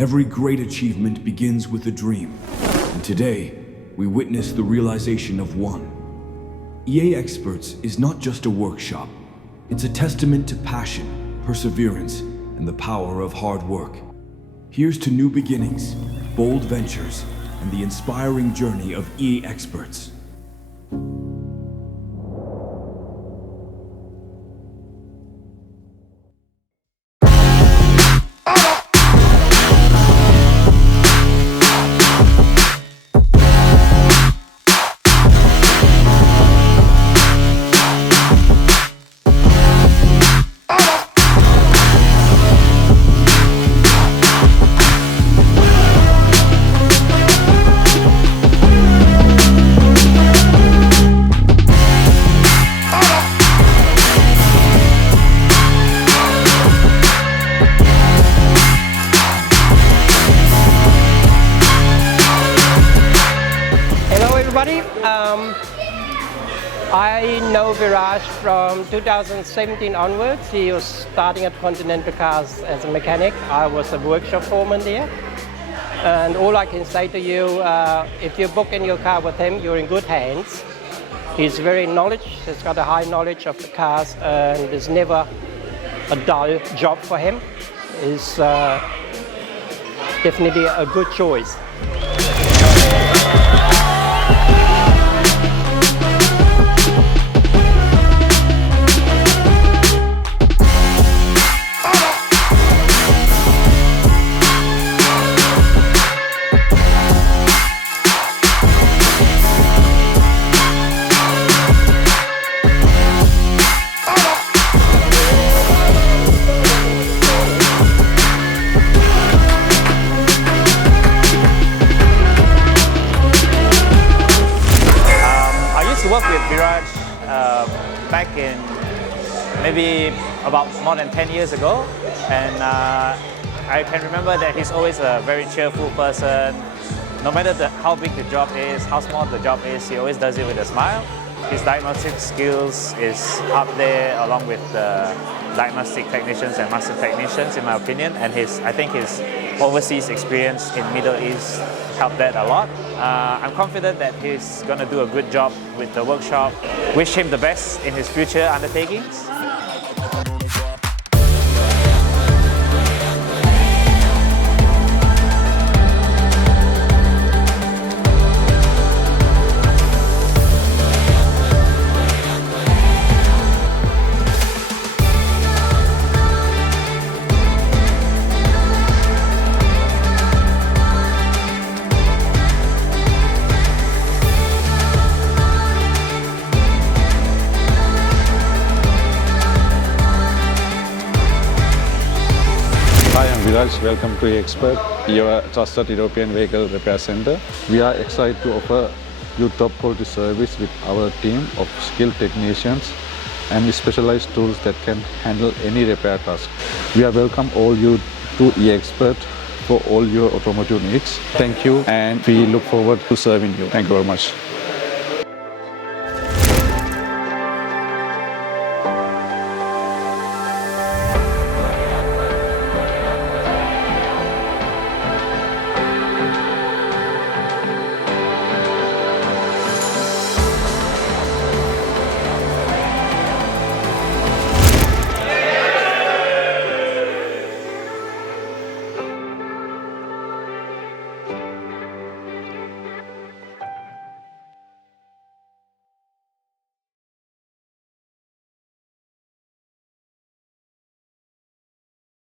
Every great achievement begins with a dream, and today, we witness the realization of one. EA Experts is not just a workshop. It's a testament to passion, perseverance, and the power of hard work. Here's to new beginnings, bold ventures, and the inspiring journey of EA Experts. I know Viraj from 2017 onwards. He was starting at Continental Cars as a mechanic. I was a workshop foreman there. And all I can say to you, if you book in your car with him, you're in good hands. He's very knowledgeable, he's got a high knowledge of the cars, and there's never a dull job for him. He's definitely a good choice. Worked with Viraj back in maybe about more than 10 years ago, and I can remember that he's always a very cheerful person. No matter how big the job is, how small the job is, he always does it with a smile. His diagnostic skills is up there along with the diagnostic technicians and master technicians, in my opinion, and I think his overseas experience in Middle East helped that a lot. I'm confident that he's going to do a good job with the workshop. Wish him the best in his future undertakings. Hi, I'm Viraj. Welcome to Expert, your trusted European vehicle repair center. We are excited to offer you top quality service with our team of skilled technicians and specialized tools that can handle any repair task. We are welcome all you to Expert for all your automotive needs. Thank you, and we look forward to serving you. Thank you very much.